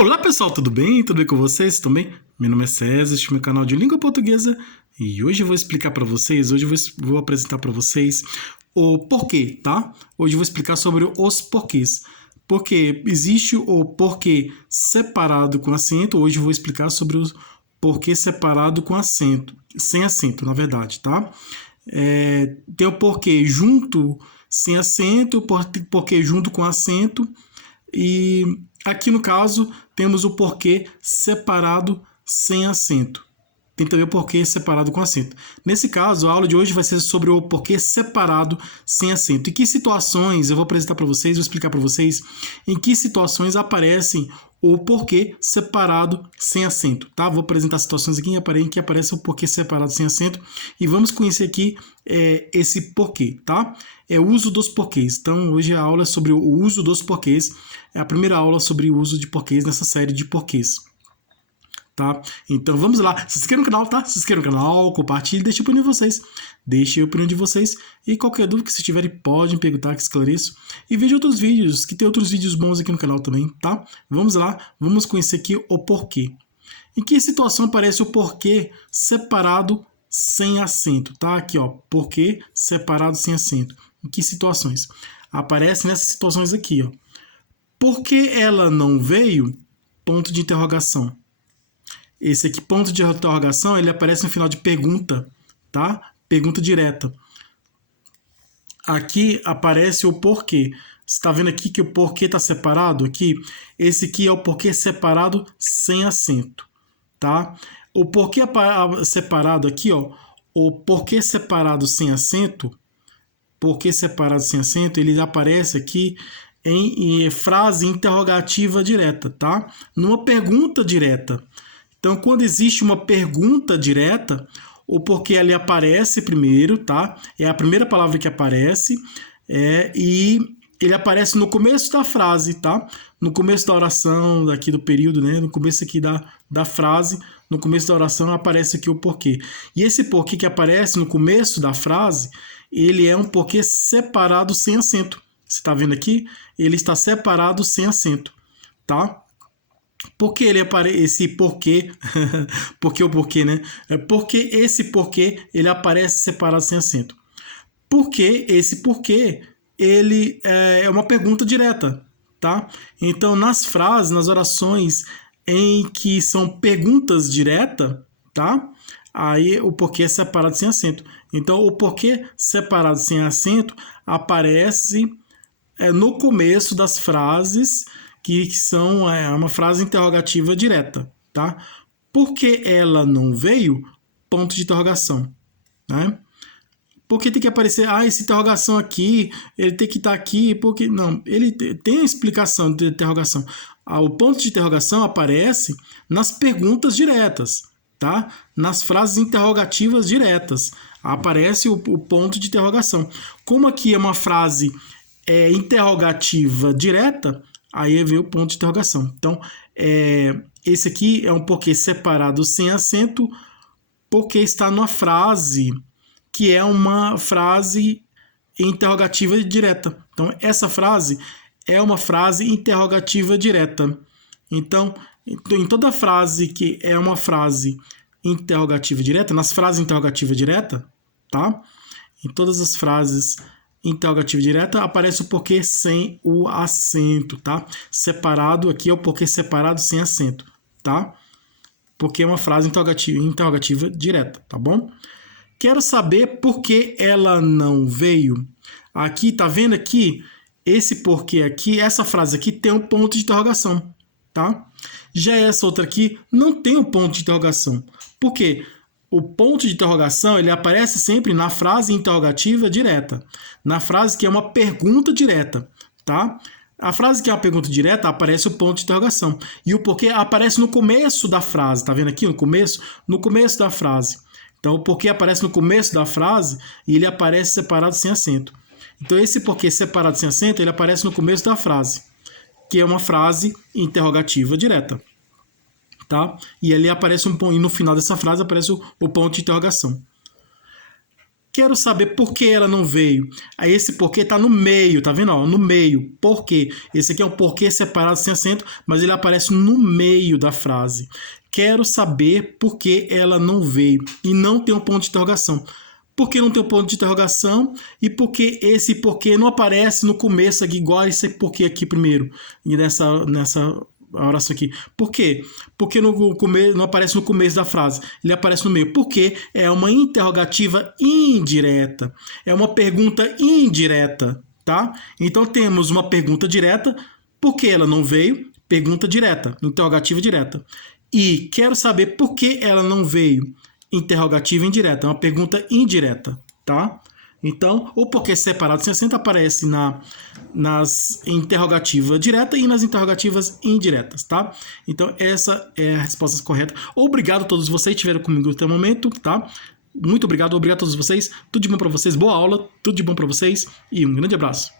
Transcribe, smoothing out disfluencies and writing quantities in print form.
Olá pessoal, tudo bem? Tudo bem com vocês? Tudo bem? Meu nome é César, este é o meu canal de língua portuguesa e hoje eu vou explicar para vocês, vou apresentar para vocês o porquê, tá? Hoje eu vou explicar sobre os porquês. Porque existe o porquê separado com acento, hoje eu vou explicar sobre o porquê separado com acento, sem acento, na verdade, tá? Tem o porquê junto sem acento, porquê junto com acento e aqui no caso temos o porquê separado sem acento. Tem também o porquê separado com acento. Nesse caso, a aula de hoje vai ser sobre o porquê separado sem acento. Em que situações, eu vou apresentar para vocês, vou explicar para vocês em que situações aparecem o porquê separado sem acento, tá? Vou apresentar situações aqui em que aparece o porquê separado sem acento e vamos conhecer aqui esse porquê, tá? É o uso dos porquês. Então, hoje a aula é sobre o uso dos porquês. É a primeira aula sobre o uso de porquês nessa série de porquês. Tá? Então vamos lá, se inscreva no canal, tá? Se inscreva no canal, compartilhe, deixe a opinião de vocês. Deixe a opinião de vocês e qualquer dúvida que vocês tiverem podem perguntar que esclareço. E veja outros vídeos, que tem outros vídeos bons aqui no canal também, tá? Vamos lá, vamos conhecer aqui o porquê. Em que situação aparece o porquê separado sem acento, tá? Aqui, ó, porquê separado sem acento. Em que situações? Aparece nessas situações aqui, ó. Por que ela não veio? Ponto de interrogação. Esse aqui, ponto de interrogação, ele aparece no final de pergunta, tá? Pergunta direta. Aqui aparece o porquê. Você está vendo aqui que o porquê está separado aqui? Esse aqui é o porquê separado sem acento, tá? O porquê separado aqui, ó, o porquê separado sem acento, ele aparece aqui em frase interrogativa direta, tá? Numa pergunta direta. Então, quando existe uma pergunta direta, o porquê ali aparece primeiro, tá? É a primeira palavra que aparece, e ele aparece no começo da frase, tá? No começo da oração, daqui do período, né? No começo aqui da frase, no começo da oração aparece aqui o porquê. E esse porquê que aparece no começo da frase, ele é um porquê separado sem acento. Você está vendo aqui? Ele está separado sem acento, tá? Porque esse porquê, porque o porquê, né? Porque esse porquê ele aparece separado sem acento. Porque esse porquê ele é uma pergunta direta, tá? Então, nas frases, nas orações em que são perguntas diretas, tá? Aí o porquê é separado sem acento. Então, o porquê separado sem acento aparece no começo das frases que são uma frase interrogativa direta, tá? Por que ela não veio? Ponto de interrogação, né? Porque tem que aparecer, essa interrogação aqui, ele tem que estar aqui, porque não, ele tem a explicação de interrogação. O ponto de interrogação aparece nas perguntas diretas, tá? Nas frases interrogativas diretas, aparece o ponto de interrogação. Como aqui é uma frase interrogativa direta, aí vem o ponto de interrogação. Então, esse aqui é um porquê separado sem acento, porque está numa frase que é uma frase interrogativa direta. Então, essa frase é uma frase interrogativa direta. Então, em toda frase que é uma frase interrogativa direta, nas frases interrogativa direta, tá? Em todas as frases interrogativa direta, aparece o porquê sem o acento, tá? Separado, aqui é o porquê separado sem acento, tá? Porque é uma frase interrogativa direta, tá bom? Quero saber por que ela não veio. Aqui, tá vendo aqui? Esse porquê aqui, essa frase aqui tem um ponto de interrogação, tá? Já essa outra aqui não tem um ponto de interrogação. Por quê? O ponto de interrogação ele aparece sempre na frase interrogativa direta, na frase que é uma pergunta direta, tá? A frase que é uma pergunta direta aparece o ponto de interrogação e o porquê aparece no começo da frase, tá vendo aqui no começo da frase. Então o porquê aparece no começo da frase e ele aparece separado sem acento. Então esse porquê separado sem acento ele aparece no começo da frase, que é uma frase interrogativa direta. Tá? E ali aparece e no final dessa frase aparece o ponto de interrogação. Quero saber por que ela não veio. Aí esse porquê tá no meio, tá vendo? Ó, no meio. Por quê? Esse aqui é um porquê separado sem acento, mas ele aparece no meio da frase. Quero saber por que ela não veio. E não tem um ponto de interrogação. Por que não tem um ponto de interrogação? E por que esse porquê não aparece no começo aqui, igual esse porquê aqui primeiro? E nessa oração aqui. Por quê? Porque não aparece no começo da frase, ele aparece no meio. Porque é uma interrogativa indireta. É uma pergunta indireta, tá? Então temos uma pergunta direta, por que ela não veio? Pergunta direta, interrogativa direta. E quero saber por que ela não veio? Interrogativa indireta, é uma pergunta indireta, tá? Então, o porquê separado sem acento aparece nas interrogativas diretas e nas interrogativas indiretas, tá? Então, essa é a resposta correta. Obrigado a todos vocês que estiveram comigo até o momento, tá? Muito obrigado a todos vocês. Tudo de bom para vocês, boa aula, tudo de bom para vocês e um grande abraço.